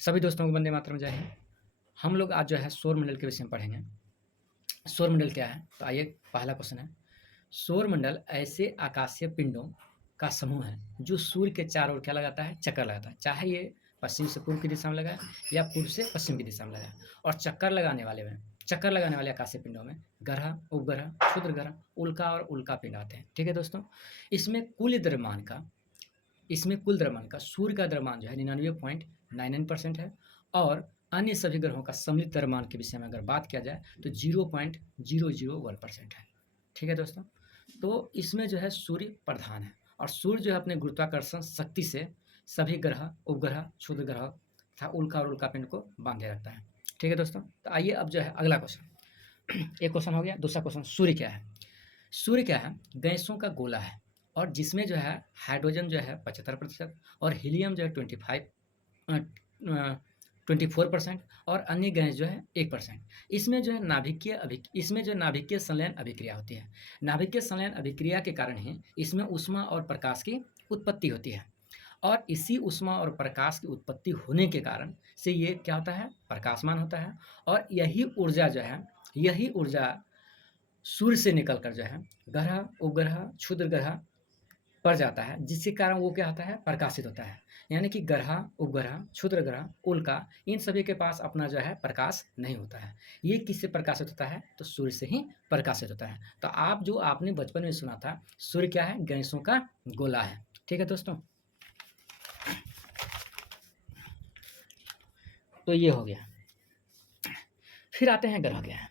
सभी दोस्तों को वंदे मातरम, जय हिंद। हम लोग आज जो है सौरमंडल के विषय में पढ़ेंगे। सौरमंडल क्या है? तो आइए, पहला क्वेश्चन है, सौरमंडल ऐसे आकाशीय पिंडों का समूह है जो सूर्य के चारों ओर क्या लगाता है? चक्कर लगाता है। चाहे ये पश्चिम से पूर्व की दिशा में लगाए या पूर्व से पश्चिम की दिशा में लगाए। और चक्कर लगाने वाले आकाशीय पिंडों में ग्रह, उपग्रह, क्षुद्र ग्रह, उल्का और उल्का पिंड आते हैं। ठीक है दोस्तों, इसमें कुल द्रव्यमान का सूर्य का द्रव्यमान जो है 99.99% है। और अन्य सभी ग्रहों का सम्मिलित द्रव्यमान के विषय में अगर बात किया जाए तो 0.001% है। ठीक है दोस्तों, तो इसमें जो है सूर्य प्रधान है और सूर्य जो है अपने गुरुत्वाकर्षण शक्ति से सभी ग्रह, उपग्रह, क्षुद्र ग्रह तथा उल्का और उल्का पिंड को बांधे रखता है। ठीक है दोस्तों, तो आइए अब जो है अगला क्वेश्चन। एक क्वेश्चन हो गया। दूसरा क्वेश्चन, सूर्य क्या है? सूर्य क्या है? गैसों का गोला है और जिसमें जो है हाइड्रोजन जो है 75% और हीलियम जो है 24% और अन्य गैस जो है 1%। इसमें जो है नाभिकीय संलयन अभिक्रिया होती है। नाभिकीय संलयन अभिक्रिया के कारण ही इसमें ऊष्मा और प्रकाश की उत्पत्ति होती है और इसी ऊष्मा और प्रकाश की उत्पत्ति होने के कारण से ये क्या होता है? प्रकाशमान होता है। और यही ऊर्जा सूर्य से निकलकर जो है ग्रह, उपग्रह, क्षुद्र ग्रह पर जाता है, जिसके कारण वो क्या होता है? प्रकाशित होता है। यानी कि ग्रह, उपग्रह, क्षुद्र ग्रह, उल्का, इन सभी के पास अपना जो है प्रकाश नहीं होता है। ये किससे प्रकाशित होता है? तो सूर्य से ही प्रकाशित होता है। तो आपने बचपन में सुना था, सूर्य क्या है? गैसों का गोला है। ठीक है दोस्तों, तो ये हो गया। फिर आते हैं ग्रह क्या है।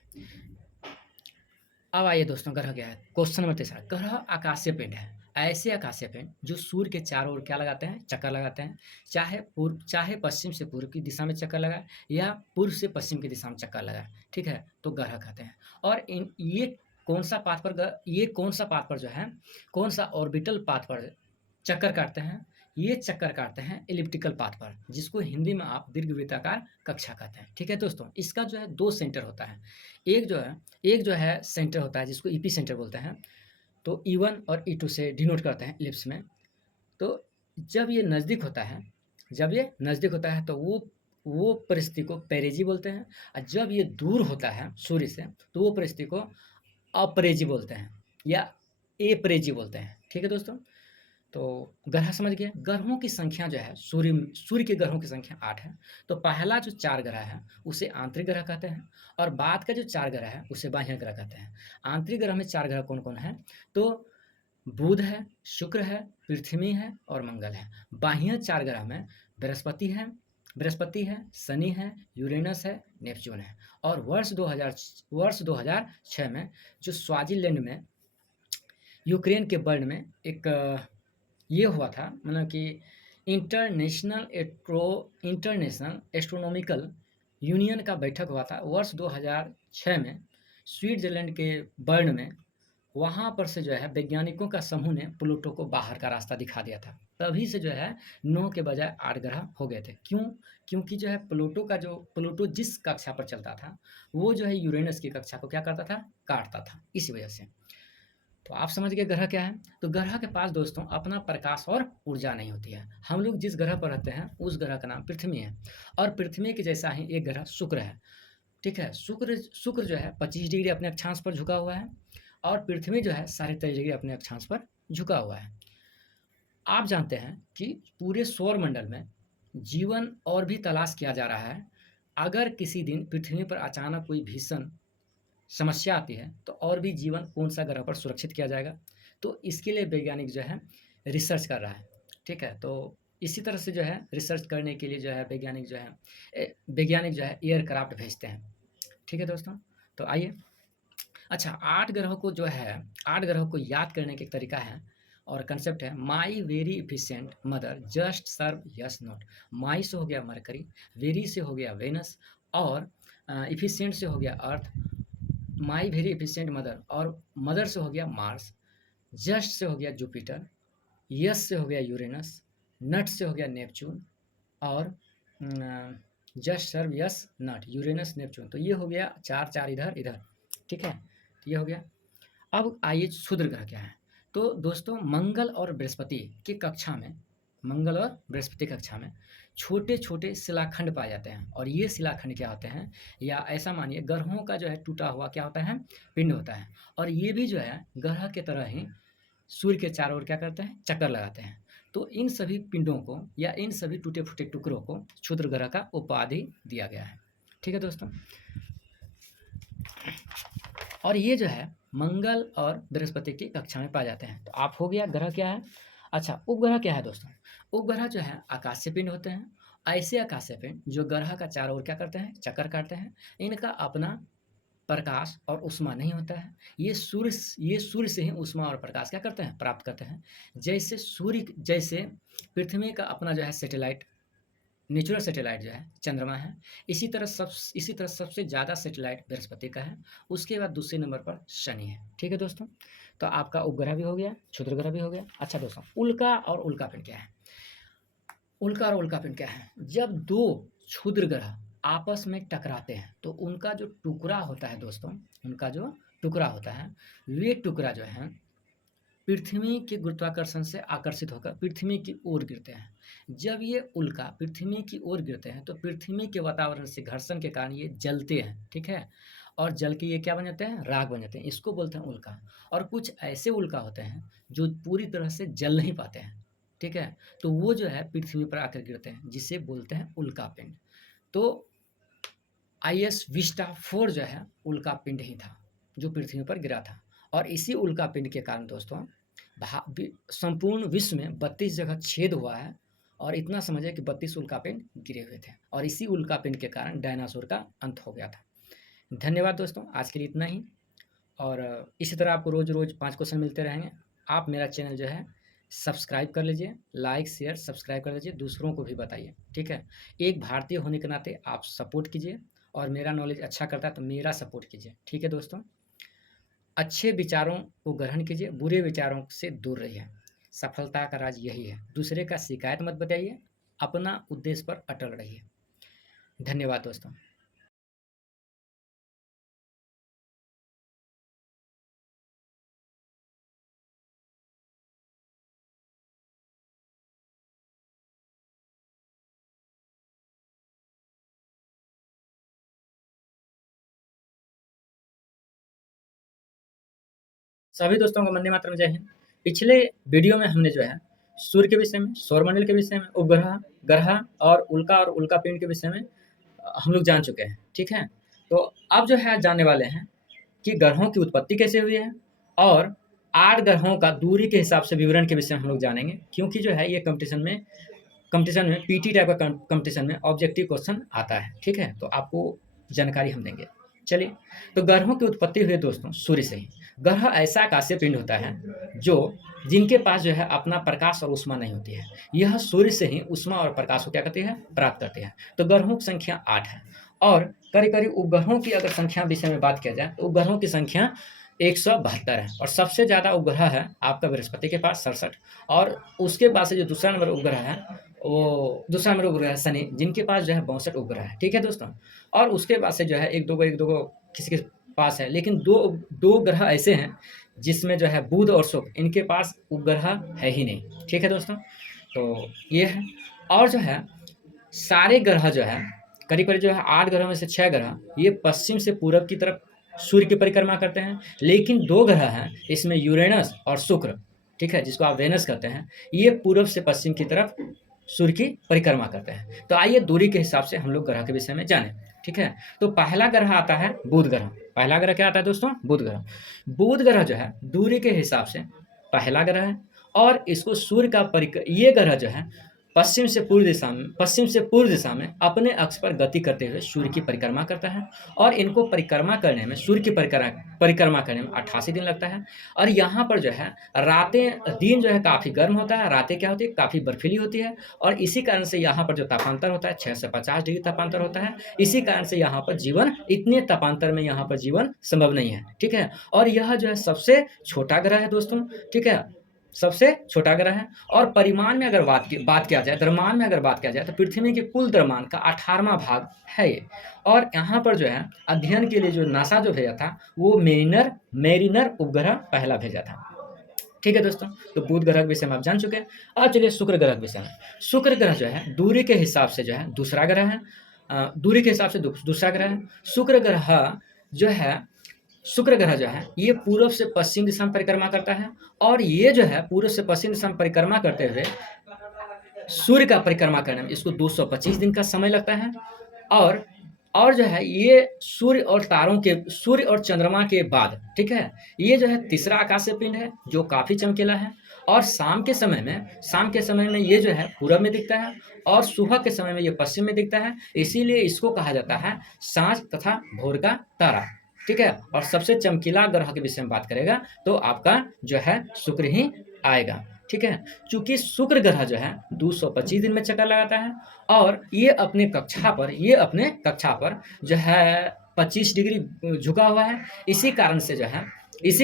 अब आइए दोस्तों, ग्रह क्या है? क्वेश्चन नंबर 3, ग्रह आकाशीय पिंड है। ऐसे आकाशीय पिंड जो सूर्य के चारों ओर क्या लगाते हैं? चक्कर लगाते हैं। चाहे पश्चिम से पूर्व की दिशा में चक्कर लगाए या पूर्व से पश्चिम की दिशा में चक्कर लगाए। ठीक है, तो ग्रह कहते हैं। और ये कौन सा पाथ पर जो है, कौन सा ऑर्बिटल पाथ पर चक्कर काटते हैं? ये चक्कर काटते हैं एलिप्टिकल पाथ पर, जिसको हिंदी में आप दीर्घवृत्ताकार कक्षा कहते हैं। ठीक है दोस्तों, इसका जो है 2 सेंटर होता है। एक जो है सेंटर होता है जिसको ईपी सेंटर बोलते हैं, तो E1 और E2 से डिनोट करते हैं इलिप्स में। तो जब ये नज़दीक होता है तो वो परिस्थिति को पेरिजी बोलते हैं और जब ये दूर होता है सूर्य से तो वो परिस्थिति को अपरेजी बोलते हैं या एपरेजी बोलते हैं। ठीक है दोस्तों, तो ग्रह समझ गए। ग्रहों की संख्या जो है, सूर्य के ग्रहों की संख्या 8 है। तो पहला जो 4 ग्रह है उसे आंतरिक ग्रह कहते हैं और बाद का जो 4 ग्रह है उसे बाह्य ग्रह कहते हैं। आंतरिक ग्रह में 4 ग्रह कौन कौन है? तो बुध है, शुक्र है, पृथ्वी है और मंगल है। बाह्य 4 ग्रह में बृहस्पति है, शनि है, यूरेनस है, नेपच्यून है। और वर्ष 2006 में जो स्वाजीलैंड में यूक्रेन के बर्न में एक ये हुआ था, मतलब कि इंटरनेशनल एस्ट्रोनॉमिकल यूनियन का बैठक हुआ था वर्ष 2006 में स्विट्जरलैंड के बर्न में। वहाँ पर से जो है वैज्ञानिकों का समूह ने प्लूटो को बाहर का रास्ता दिखा दिया था। तभी से जो है 9 के बजाय 8 ग्रह हो गए थे। क्यों? क्योंकि जो है प्लूटो जिस कक्षा पर चलता था वो जो है यूरेनस की कक्षा को क्या करता था? काटता था। इसी वजह से तो आप समझ गए ग्रह क्या है। तो ग्रह के पास दोस्तों अपना प्रकाश और ऊर्जा नहीं होती है। हम लोग जिस ग्रह पर रहते हैं उस ग्रह का नाम पृथ्वी है और पृथ्वी के जैसा ही एक ग्रह शुक्र है। ठीक है, शुक्र जो है 25 डिग्री अपने अक्षांश पर झुका हुआ है और पृथ्वी जो है 23.5 डिग्री अपने अक्षांश पर झुका हुआ है। आप जानते हैं कि पूरे सौर मंडल में जीवन और भी तलाश किया जा रहा है। अगर किसी दिन पृथ्वी पर अचानक कोई भीषण समस्या आती है तो और भी जीवन कौन सा ग्रह पर सुरक्षित किया जाएगा, तो इसके लिए वैज्ञानिक जो है रिसर्च कर रहा है। ठीक है, तो इसी तरह से जो है रिसर्च करने के लिए जो है वैज्ञानिक जो है एयरक्राफ्ट भेजते हैं। ठीक है दोस्तों, तो आइए। अच्छा, 8 ग्रहों को याद करने का एक तरीका है और कंसेप्ट है, my very efficient mother just serve yes not. माई से हो गया मरकरी, वेरी से हो गया वेनस और इफिशियंट से हो गया अर्थ। माई वेरी एफिशिएंट मदर और मदर से हो गया मार्स, जस्ट से हो गया जुपिटर, यस से हो गया यूरेनस, नट से हो गया नेपच्यून और जस्ट सर्व यस नट, यूरेनस, नेपच्यून। तो ये हो गया 4 इधर इधर। ठीक है, तो ये हो गया। अब आइए क्षुद्र ग्रह क्या है। तो दोस्तों मंगल और बृहस्पति की कक्षा में छोटे-छोटे शिलाखंड पाए जाते हैं और ये शिलाखंड क्या होते हैं, या ऐसा मानिए ग्रहों का जो है टूटा हुआ क्या होता है, पिंड होता है। और ये भी जो है ग्रह की तरह ही सूर्य के चारों ओर क्या करते हैं, चक्कर लगाते हैं। तो इन सभी पिंडों को या इन सभी टूटे-फूटे टुकड़ों को क्षुद्र ग्रह का उपाधि दिया गया है। ठीक है दोस्तों? और ये जो है मंगल और बृहस्पति की कक्षा में पाए जाते हैं। तो आप हो गया ग्रह क्या है। अच्छा, उपग्रह क्या है दोस्तों? उपग्रह जो है आकाशीय पिंड होते हैं। ऐसे आकाशीय पिंड जो ग्रह का चारों ओर क्या करते हैं, चक्कर काटते हैं। इनका अपना प्रकाश और ऊष्मा नहीं होता है। ये सूर्य से ही ऊष्मा और प्रकाश क्या करते हैं, प्राप्त करते हैं। जैसे पृथ्वी का अपना जो है सैटेलाइट, नेचुरल सैटेलाइट जो है चंद्रमा है, इसी तरह सबसे ज़्यादा सैटेलाइट बृहस्पति का है। उसके बाद दूसरे नंबर पर शनि है। ठीक है दोस्तों? तो आपका उपग्रह भी हो गया, क्षुद्र ग्रह भी हो गया। अच्छा दोस्तों, उल्का और उल्कापिंड क्या है? उल्का और उल्कापिंड क्या है? जब दो क्षुद्र ग्रह आपस में टकराते हैं तो उनका जो टुकड़ा होता है दोस्तों, उनका जो टुकड़ा होता है, वे टुकड़ा जो है पृथ्वी के गुरुत्वाकर्षण से आकर्षित होकर पृथ्वी की ओर गिरते हैं। जब ये उल्का पृथ्वी की ओर गिरते हैं तो पृथ्वी के वातावरण से घर्षण के कारण ये जलते हैं, ठीक है? और जल के ये क्या बन जाते हैं, राख बन जाते हैं। इसको बोलते हैं उल्का। और कुछ ऐसे उल्का होते हैं जो पूरी तरह से जल नहीं पाते हैं, ठीक है? तो वो जो है पृथ्वी पर आकर गिरते हैं, जिसे बोलते हैं उल्कापिंड। तो आईएस विस्टा 4 जो है उल्कापिंड ही था, जो पृथ्वी पर गिरा था। और इसी उल्कापिंड के कारण दोस्तों संपूर्ण विश्व में 32 जगह छेद हुआ है। और इतना समझिए कि 32 उल्कापिंड गिरे हुए थे। और इसी उल्कापिंड के कारण डायनासोर का अंत हो गया था। धन्यवाद दोस्तों, आज के लिए इतना ही। और इसी तरह आपको रोज़-रोज़ 5 क्वेश्चन मिलते रहेंगे। आप मेरा चैनल जो है सब्सक्राइब कर लीजिए, लाइक शेयर सब्सक्राइब कर लीजिए, दूसरों को भी बताइए, ठीक है? एक भारतीय होने के नाते आप सपोर्ट कीजिए, और मेरा नॉलेज अच्छा करता है तो मेरा सपोर्ट कीजिए, ठीक है दोस्तों? अच्छे विचारों को ग्रहण कीजिए, बुरे विचारों से दूर रहिए। सफलता का राज यही है। दूसरे का शिकायत मत बताइए, अपना उद्देश्य पर अटल रहिए। धन्यवाद दोस्तों। सभी दोस्तों को वंदे मातरम, जय हिंद। पिछले वीडियो में हमने जो है सूर्य के विषय में, सौरमंडल के विषय में, उपग्रह, ग्रह और उल्कापिंड के विषय में हम लोग जान चुके हैं, ठीक है? तो अब जो है जानने वाले हैं कि ग्रहों की उत्पत्ति कैसे हुई है, और 8 ग्रहों का दूरी के हिसाब से विवरण के विषय में हम लोग जानेंगे। क्योंकि जो है ये कंपटीशन में पीटी टाइप का कंपटीशन में ऑब्जेक्टिव क्वेश्चन आता है, ठीक है? तो आपको जानकारी हम देंगे। चलिए, तो ग्रहों की उत्पत्ति हुई दोस्तों सूर्य से ही। ग्रह ऐसा आकाशीय पिंड होता है जो जिनके पास जो है अपना प्रकाश और ऊष्मा नहीं होती है। यह सूर्य से ही ऊष्मा और प्रकाश को क्या करती है, प्राप्त करती है। तो ग्रहों की संख्या 8 है। और करीब-करीब उपग्रहों की अगर संख्या विषय में बात किया जाए तो उपग्रहों की संख्या 172 है। और सबसे ज़्यादा उपग्रह है आपका बृहस्पति के पास 67। और उसके पास से जो दूसरा नंबर उपग्रह है, वो दूसरा नंबर उपग्रह है शनि, जिनके पास जो है 62 उपग्रह है, ठीक है दोस्तों? और उसके पास से जो है एक दो गो किसी के पास है। लेकिन दो ग्रह ऐसे हैं जिसमें जो है बुध और शुक्र, इनके पास उपग्रह है ही नहीं, ठीक है दोस्तों? तो ये है। और जो है सारे ग्रह जो है करीब-करीब जो है 8 ग्रहों में से 6 ग्रह ये पश्चिम से पूरब की तरफ सूर्य की परिक्रमा करते हैं। लेकिन 2 ग्रह हैं, इसमें यूरेनस और शुक्र, ठीक है, जिसको आप वेनस कहते हैं, ये पूरब से पश्चिम की तरफ सूर्य की परिक्रमा करते हैं। तो आइए दूरी के हिसाब से हम लोग ग्रह के विषय में जानें, ठीक है? तो पहला ग्रह आता है बुध ग्रह। पहला ग्रह क्या आता है दोस्तों? बुध ग्रह। बुध ग्रह जो है दूरी के हिसाब से पहला ग्रह है। और इसको सूर्य का ये ग्रह जो है पश्चिम से पूर्व दिशा में अपने अक्ष पर गति करते हुए सूर्य की परिक्रमा करता है। और इनको परिक्रमा करने में, सूर्य की परिक्रमा करने में 88 दिन लगता है। और यहाँ पर जो है दिन जो है काफ़ी गर्म होता है, रातें क्या होती है, काफ़ी बर्फीली होती है। और इसी कारण से यहाँ पर जो तापांतर होता है 6 से 50 डिग्री तापांतर होता है। इसी कारण से यहाँ पर जीवन, इतने तापांतर में यहाँ पर जीवन संभव नहीं है, ठीक है? और यह जो है सबसे छोटा ग्रह है दोस्तों, ठीक है? सबसे छोटा ग्रह है। और परिमाण में अगर बात किया जाए, द्रव्यमान में अगर बात किया जाए तो पृथ्वी के कुल द्रव्यमान का 18वां भाग है ये। और यहाँ पर जो है अध्ययन के लिए जो नासा जो भेजा था वो मेरिनर उपग्रह पहला भेजा था। ठीक है दोस्तों, तो बुध ग्रह के विषय में आप जान चुके हैं। अब चलिए शुक्र ग्रह के विषय में। शुक्र ग्रह जो है दूरी के हिसाब से जो है दूसरा ग्रह है। दूरी के हिसाब से दूसरा ग्रह है। शुक्र ग्रह जो है ये पूर्व से पश्चिम दिशा में परिक्रमा करता है, और ये जो है पूर्व से पश्चिम दिशा में परिक्रमा करते हुए सूर्य का परिक्रमा करने में इसको 225 दिन का समय लगता है। और जो है ये सूर्य और चंद्रमा के बाद, ठीक है, ये जो है तीसरा आकाशीय पिंड है जो काफ़ी चमकीला है। और शाम के समय में ये जो है पूरब में दिखता है, और सुबह के समय में ये पश्चिम में दिखता है। इसीलिए इसको कहा जाता है सांझ तथा भोर का तारा, ठीक है। और सबसे चमकीला ग्रह के विषय में बात करेगा तो आपका जो है शुक्र ही आएगा, ठीक है। चूंकि शुक्र ग्रह जो है 225 दिन में चक्कर लगाता है, और ये अपने कक्षा पर जो है 25 डिग्री झुका हुआ है। इसी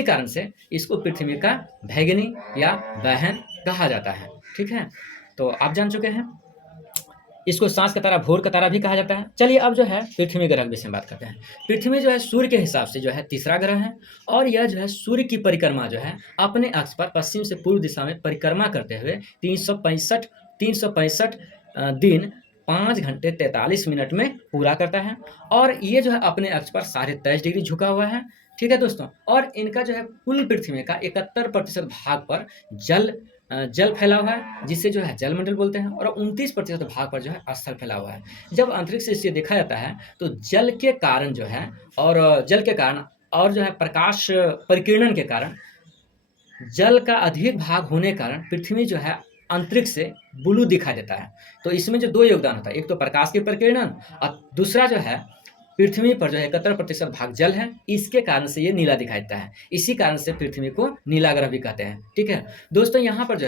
कारण से इसको पृथ्वी का भैगनी या बहन कहा जाता है, ठीक है। तो आप जान चुके हैं, इसको सांझ का तारा, भोर का तारा भी कहा जाता है। चलिए अब जो है पृथ्वी ग्रह के विषय में बात करते हैं। पृथ्वी जो है सूर्य के हिसाब से जो है तीसरा ग्रह है, और यह जो है सूर्य की परिक्रमा जो है अपने अक्ष पर पश्चिम से पूर्व दिशा में परिक्रमा करते हुए 365 दिन 5 घंटे 43 मिनट में पूरा करता है। और ये जो है अपने अक्ष पर 23.5 डिग्री झुका हुआ है, ठीक है दोस्तों। और इनका जो है कुल पृथ्वी का 71% भाग पर जल फैला हुआ है, जिसे जो है जलमंडल बोलते हैं, और 29% भाग पर जो है स्थल फैला हुआ है। जब अंतरिक्ष से इसे देखा जाता है तो जल के कारण और जो है प्रकाश परिकिरणन के कारण, जल का अधिक भाग होने के कारण पृथ्वी जो है अंतरिक्ष से ब्लू दिखाई देता है। तो इसमें जो 2 योगदान होता है, एक तो प्रकाश के परिकिरणन, और दूसरा जो है पृथ्वी पर जो है 71% भाग जल है, इसके कारण से ये नीला दिखाई देता है। इसी कारण से पृथ्वी को नीला ग्रह भी कहते हैं, ठीक है दोस्तों। यहाँ पर जो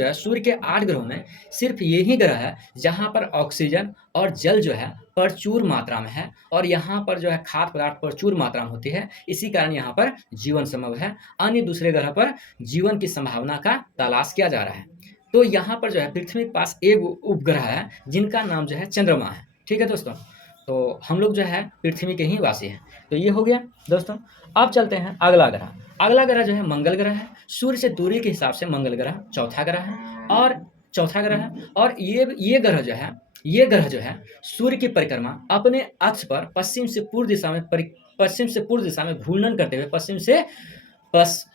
है सूर्य के 8 ग्रहों में सिर्फ यही ग्रह है जहाँ पर ऑक्सीजन और जल जो है प्रचुर मात्रा में है, और यहाँ पर जो है खाद्य पदार्थ प्रचुर मात्रा में होती है। इसी कारण यहाँ पर जीवन संभव है। अन्य दूसरे ग्रह पर जीवन की संभावना का तलाश किया जा रहा है। तो यहाँ पर जो है पृथ्वी के पास एक उपग्रह है जिनका नाम जो है चंद्रमा है, ठीक है दोस्तों। तो हम लोग जो है पृथ्वी के ही वासी हैं। तो ये हो गया दोस्तों। अब चलते हैं अगला ग्रह जो है मंगल ग्रह है। सूर्य से दूरी के हिसाब से मंगल ग्रह चौथा ग्रह है। और ये ग्रह जो है सूर्य की परिक्रमा अपने अक्ष पर पश्चिम से पूर्व दिशा में घूर्णन करते हुए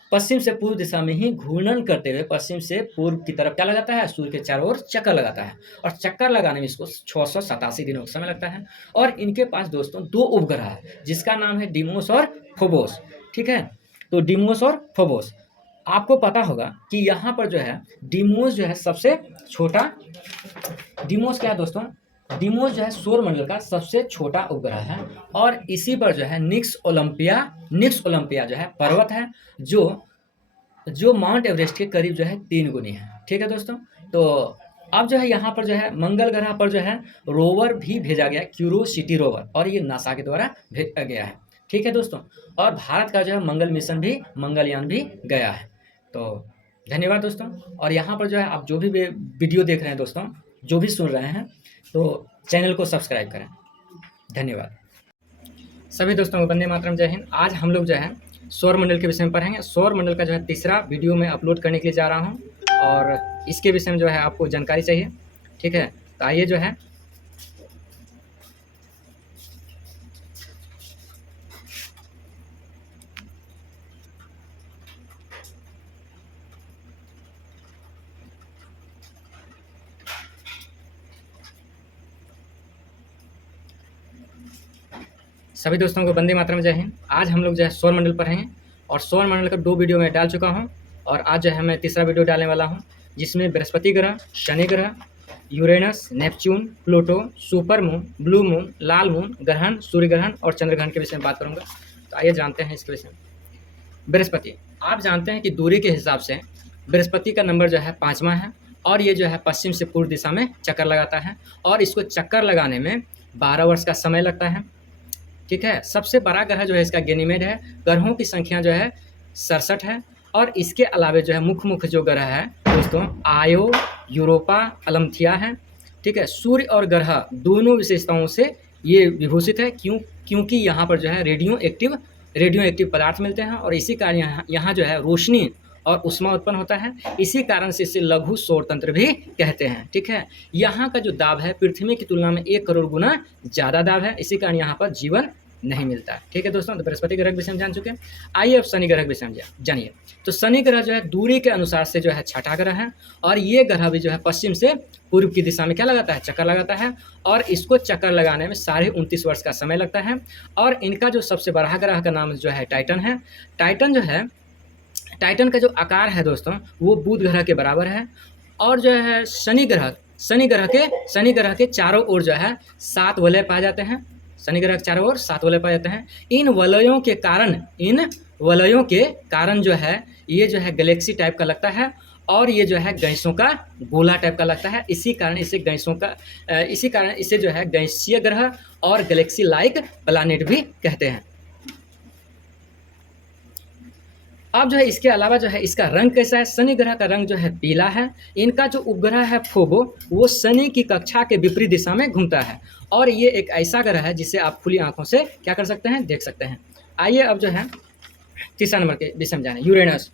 पश्चिम से पूर्व दिशा में ही घूर्णन करते हुए पश्चिम से पूर्व की तरफ क्या लगाता है, सूर्य के चारों ओर चक्कर लगाता है। और चक्कर लगाने में इसको 687 दिनों का समय लगता है। और इनके पास दोस्तों 2 उपग्रह है जिसका नाम है डिमोस और फोबोस, ठीक है। तो डिमोस और फोबोस, आपको पता होगा कि यहाँ पर जो है डिमोस जो है सबसे छोटा, डिमोस क्या है दोस्तों, डिमोस जो है सौर मंडल का सबसे छोटा उपग्रह है। और इसी पर जो है निक्स ओलंपिया जो है पर्वत है, जो माउंट एवरेस्ट के करीब जो है 3 गुनी है, ठीक है दोस्तों। तो अब जो है यहाँ पर जो है मंगल ग्रह पर जो है रोवर भी भेजा गया, क्यूरोसिटी रोवर, और ये नासा के द्वारा भेजा गया है, ठीक है दोस्तों। और भारत का जो है मंगलयान भी गया है। तो धन्यवाद दोस्तों। और यहाँ पर जो है आप जो भी वीडियो देख रहे हैं दोस्तों, जो भी सुन रहे हैं, तो चैनल को सब्सक्राइब करें। धन्यवाद सभी दोस्तों को। वंदे मातरम, जय हिंद। आज हम लोग जो है सौर मंडल के विषय में पढ़ेंगे। सौर मंडल का जो है तीसरा वीडियो मैं अपलोड करने के लिए जा रहा हूँ, और इसके विषय में जो है आपको जानकारी चाहिए, ठीक है। तो आइए जो है सभी दोस्तों को वंदे मातरम, जय हिंद। आज हम लोग जो है सौर मंडल पढ़ेंगे, और सौर मंडल का 2 वीडियो मैं डाल चुका हूं, और आज जो है मैं तीसरा वीडियो डालने वाला हूं, जिसमें बृहस्पति ग्रह, शनि ग्रह, Uranus, Neptune, Pluto, super moon, blue moon, लाल मून, ग्रहण, सूर्य ग्रहण और चंद्र ग्रहण के विषय में बात करूँगा। तो आइए जानते हैं इसके विषय में। बृहस्पति, आप जानते हैं कि दूरी के हिसाब से बृहस्पति का नंबर जो है 5वां है, और ये जो है पश्चिम से पूर्व दिशा में चक्कर लगाता है, और इसको चक्कर लगाने में 12 वर्ष का समय लगता है, ठीक है। सबसे बड़ा ग्रह जो है इसका गैनीमेड है। ग्रहों की संख्या जो है 67 है। और इसके अलावे जो है मुख्य जो ग्रह है दोस्तों, आयो, यूरोपा, अलमथिया है, ठीक है। सूर्य और ग्रह दोनों विशेषताओं से ये विभूषित है, क्योंकि यहाँ पर जो है रेडियो एक्टिव पदार्थ मिलते हैं, और इसी कारण यहाँ जो है रोशनी और ऊष्मा उत्पन्न होता है। इसी कारण से इसे लघु सौर तंत्र भी कहते हैं। ठीक है, यहाँ का जो दाब है पृथ्वी की तुलना में 1 करोड़ गुना ज़्यादा दाब है, इसी कारण यहाँ पर जीवन नहीं मिलता है। ठीक है दोस्तों, तो बृहस्पति ग्रह के विषय में जान चुके हैं। आइए अब शनि ग्रह के विषय में जानिए। तो शनि ग्रह जो है दूरी के अनुसार से जो है छठा ग्रह है, और ये ग्रह भी जो है पश्चिम से पूर्व की दिशा में क्या लगाता है, चक्कर लगाता है, और इसको चक्कर लगाने में 29.5 वर्ष का समय लगता है। और इनका जो सबसे बड़ा ग्रह का नाम जो है टाइटन है। टाइटन जो है, टाइटन का जो आकार है दोस्तों वो बुध ग्रह के बराबर है। और जो है शनि ग्रह के चारों ओर जो है 7 वलय पाए जाते हैं। शनि ग्रह के चारों ओर 7 वलय पाए जाते हैं। इन वलयों के कारण जो है ये जो है गैलेक्सी टाइप का लगता है, और ये जो है गैसों का गोला टाइप का लगता है। इसी कारण इसे जो है गैसीय ग्रह और गैलेक्सी लाइक प्लैनेट भी कहते हैं। अब जो है इसके अलावा जो है इसका रंग कैसा है, शनि ग्रह का रंग जो है पीला है। इनका जो उपग्रह है फोबो, वो शनि की कक्षा के विपरीत दिशा में घूमता है, और ये एक ऐसा ग्रह है जिसे आप खुली आंखों से क्या कर सकते हैं, देख सकते हैं। आइए अब जो है तीसरा नंबर के विषय में जाने, यूरेनस।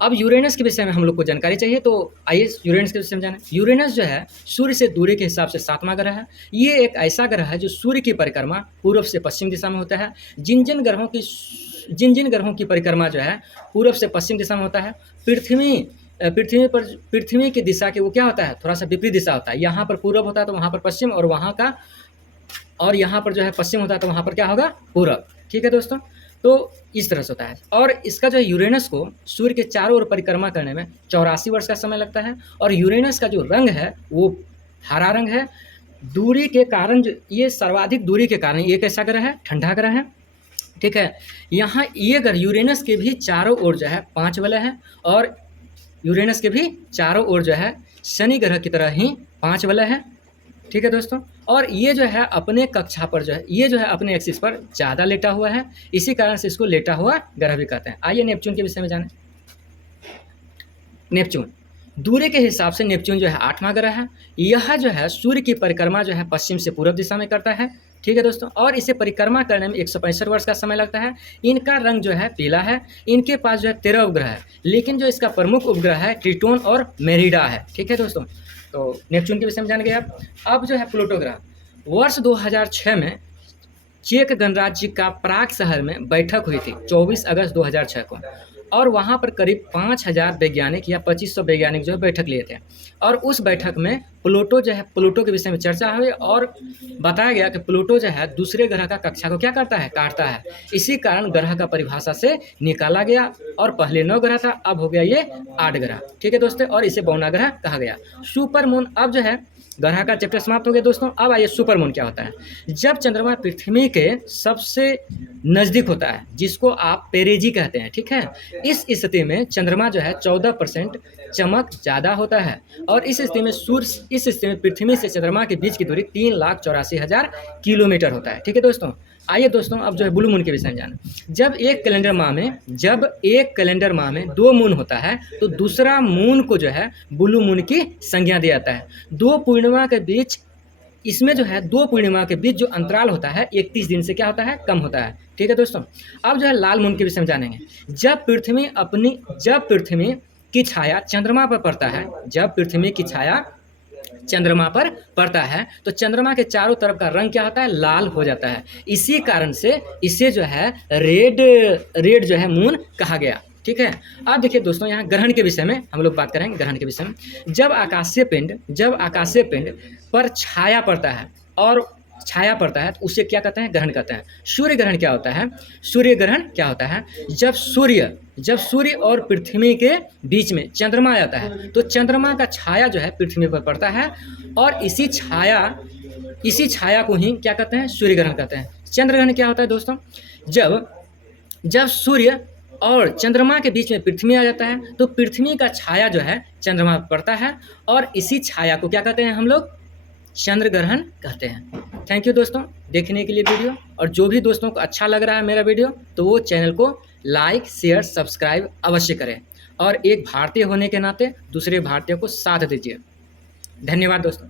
अब यूरेनस के विषय में हम लोग को जानकारी चाहिए, तो आइए यूरेनस के विषय में जाने। यूरेनस जो है सूर्य से दूरी के हिसाब से 7वां ग्रह है। ये एक ऐसा ग्रह है जो सूर्य की परिक्रमा पूर्व से पश्चिम दिशा में होता है। जिन जिन ग्रहों की परिक्रमा जो है पूर्व से पश्चिम दिशा में होता है, पृथ्वी की दिशा के वो क्या होता है, थोड़ा सा विपरीत दिशा होता है। यहाँ पर पूर्व होता है तो वहाँ पर पश्चिम, और यहाँ पर जो है पश्चिम होता है तो वहाँ पर क्या होगा, पूर्व। ठीक है दोस्तों, तो इस तरह से होता है। और इसका जो है यूरेनस को सूर्य के चारों ओर परिक्रमा करने में 84 वर्ष का समय लगता है। और यूरेनस का जो रंग है वो हरा रंग है। दूरी के कारण ये सर्वाधिक दूरी के कारण ये कैसा ग्रह है, ठंडा ग्रह है। ठीक है, यहाँ ये ग्रह यूरेनस के भी चारों ओर जो है 5 वलय है, और यूरेनस के भी चारों ओर जो है शनि ग्रह की तरह ही 5 वलय है। ठीक है दोस्तों, और ये जो है अपने कक्षा पर जो है ये जो है अपने एक्सिस पर ज़्यादा लेटा हुआ है, इसी कारण से इसको लेटा हुआ ग्रह भी कहते हैं। आइए नेपच्यून के विषय में जानें। नेपच्यून दूरी के हिसाब से नेपच्यून जो है 8वां ग्रह है। यह जो है सूर्य की परिक्रमा जो है पश्चिम से पूर्व दिशा में करता है। ठीक है दोस्तों, और इसे परिक्रमा करने में 165 वर्ष का समय लगता है। इनका रंग जो है पीला है। इनके पास जो है 13 उपग्रह है, लेकिन जो इसका प्रमुख उपग्रह है ट्रिटोन और मेरिडा है। ठीक है दोस्तों, तो नेपच्यून के विषय में जान गए आप। अब जो है प्लूटो ग्रह, वर्ष 2006 में चेक गणराज्य का प्राग शहर में बैठक हुई थी 24 अगस्त 2006 को, और वहाँ पर करीब 5000 वैज्ञानिक या 2500 वैज्ञानिक जो है बैठक लिए थे। और उस बैठक में प्लूटो के विषय में चर्चा हुई, और बताया गया कि प्लूटो जो है दूसरे ग्रह का कक्षा को क्या करता है, काटता है। इसी कारण ग्रह का परिभाषा से निकाला गया, और पहले 9 ग्रह था, अब हो गया ये 8 ग्रह। ठीक है दोस्तों, और इसे बौना ग्रह कहा गया। सुपर मून, अब जो है ग्रह का चैप्टर समाप्त हो गया दोस्तों। अब आइए सुपर मून क्या होता है। जब चंद्रमा पृथ्वी के सबसे नज़दीक होता है, जिसको आप पेरेजी कहते हैं। ठीक है, इस स्थिति में चंद्रमा जो है 14% चमक ज़्यादा होता है, और इस स्थिति में पृथ्वी से चंद्रमा के बीच की दूरी 3,84,000 किलोमीटर होता है। ठीक है दोस्तों, आइए दोस्तों अब जो है ब्लू मून के विषय में जानें। जब एक कैलेंडर माह में 2 मून होता है, तो दूसरा मून को जो है ब्लू मून की संज्ञा दिया जाता है। 2 पूर्णिमा के बीच जो अंतराल होता है 31 दिन से क्या होता है, कम होता है। ठीक है दोस्तों, अब जो है लाल मून के विषय में जानेंगे। जब पृथ्वी की छाया चंद्रमा पर पड़ता है तो चंद्रमा के चारों तरफ का रंग क्या होता है, लाल हो जाता है। इसी कारण से इसे जो है रेड जो है मून कहा गया। ठीक है, अब देखिए दोस्तों यहाँ ग्रहण के विषय में हम लोग बात करेंगे। ग्रहण के विषय में जब आकाशीय पिंड पर छाया पड़ता है तो उसे क्या कहते हैं, ग्रहण कहते हैं। सूर्य ग्रहण क्या होता है, जब सूर्य और पृथ्वी के बीच में चंद्रमा आ जाता है, तो चंद्रमा का छाया जो है पृथ्वी पर पड़ता है, और इसी छाया को ही क्या कहते हैं, सूर्य ग्रहण कहते हैं। चंद्र ग्रहण क्या होता है दोस्तों, जब सूर्य और चंद्रमा के बीच में पृथ्वी आ जाता है, तो पृथ्वी का छाया जो है चंद्रमा पर पड़ता है, और इसी छाया को क्या कहते हैं हम लोग, चंद्र ग्रहण कहते हैं। थैंक यू दोस्तों देखने के लिए वीडियो, और जो भी दोस्तों को अच्छा लग रहा है मेरा वीडियो, तो वो चैनल को लाइक शेयर सब्सक्राइब अवश्य करें, और एक भारतीय होने के नाते दूसरे भारतीयों को साथ दीजिए। धन्यवाद दोस्तों।